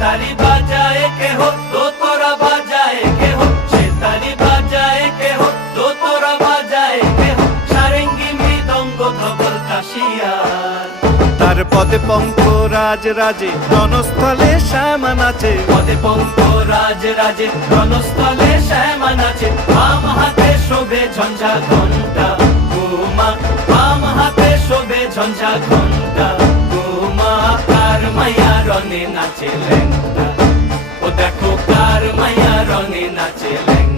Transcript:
তারি বাজায় কেহ, দোতরা বাজায় কেহ, সে তারি বাজায় কেহ, দোতরা বাজায় কেহ, সারেঙ্গি মৃদঙ্গ ধবল কাশিয়ার। তার পদে পঙ্ক রাজ রাজে, রণস্থলে শ্যামা নাচে। পদে পঙ্ক রাজ রাজে, রণস্থলে শ্যামা নাচে। বাম হাতে শোভে ঝঞ্ঝা ঘণ্টা গোমা, বাম হাতে শোভে ঝঞ্ঝা ঘণ্টা গোমা। কার মাইয়া রনে নাচে ল্যাংটা, ও দেখো কার মাইয়া রনে নাচে ল্যাংটা।